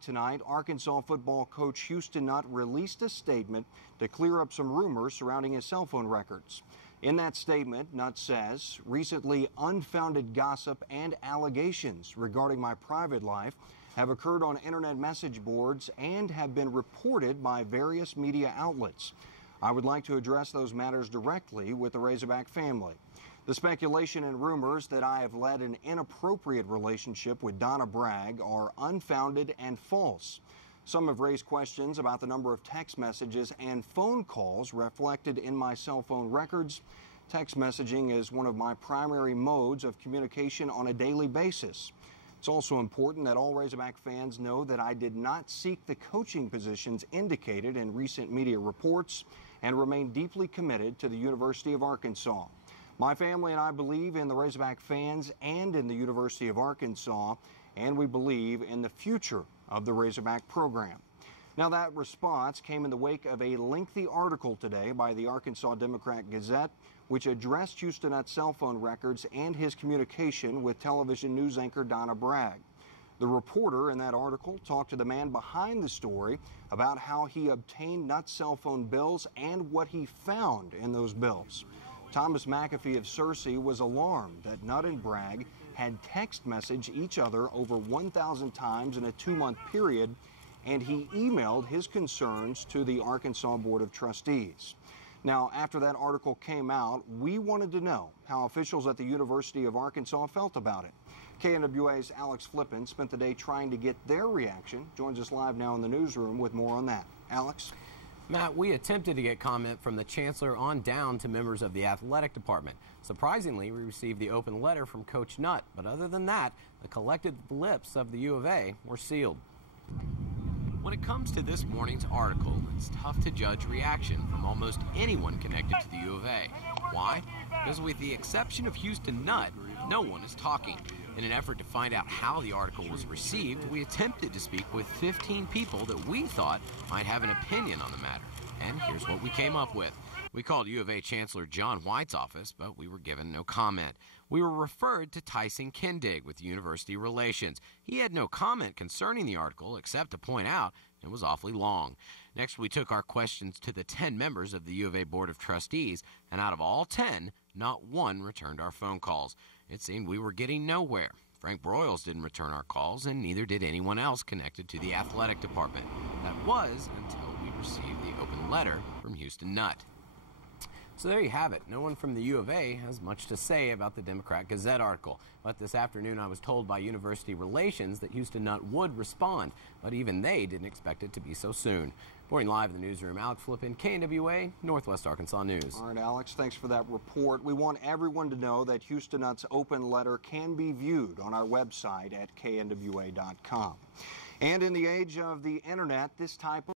o'clock tonight, Arkansas football coach Houston Nutt released a statement to clear up some rumors surrounding his cell phone records. In that statement, Nutt says, recently unfounded gossip and allegations regarding my private life have occurred on internet message boards and have been reported by various media outlets. I would like to address those matters directly with the Razorback family. The speculation and rumors that I have led an inappropriate relationship with Donna Bragg are unfounded and false. Some have raised questions about the number of text messages and phone calls reflected in my cell phone records. Text messaging is one of my primary modes of communication on a daily basis. It's also important that all Razorback fans know that I did not seek the coaching positions indicated in recent media reports and remain deeply committed to the University of Arkansas. My family and I believe in the Razorback fans and in the University of Arkansas, and we believe in the future of the Razorback program. Now, that response came in the wake of a lengthy article today by the Arkansas Democrat-Gazette, which addressed Houston Nutt's cell phone records and his communication with television news anchor Donna Bragg. The reporter in that article talked to the man behind the story about how he obtained Nutt's cell phone bills and what he found in those bills. Thomas McAfee of Searcy was alarmed that Nutt and Bragg had text messaged each other over 1,000 times in a 2-month period, and he emailed his concerns to the Arkansas Board of Trustees. Now, after that article came out, we wanted to know how officials at the University of Arkansas felt about it. KNWA's Alex Flippin spent the day trying to get their reaction. Joins us live now in the newsroom with more on that. Alex? Matt, we attempted to get comment from the chancellor on down to members of the athletic department. Surprisingly, we received the open letter from Coach Nutt, but other than that, the collected lips of the U of A were sealed. When it comes to this morning's article, it's tough to judge reaction from almost anyone connected to the U of A. Why? Because with the exception of Houston Nutt, no one is talking. In an effort to find out how the article was received, we attempted to speak with 15 people that we thought might have an opinion on the matter. And here's what we came up with. We called U of A Chancellor John White's office, but we were given no comment. We were referred to Tyson Kindig with University Relations. He had no comment concerning the article except to point out it was awfully long. Next, we took our questions to the 10 members of the U of A Board of Trustees, and out of all 10, not one returned our phone calls. It seemed we were getting nowhere. Frank Broyles didn't return our calls, and neither did anyone else connected to the athletic department. That was until we received the open letter from Houston Nutt. So there you have it. No one from the U of A has much to say about the Democrat-Gazette article. But this afternoon I was told by University Relations that Houston Nutt would respond, but even they didn't expect it to be so soon. Reporting live in the newsroom, Alex Flippin, KNWA, Northwest Arkansas News. All right, Alex, thanks for that report. We want everyone to know that Houston Nutt's open letter can be viewed on our website at knwa.com. And in the age of the internet, this type of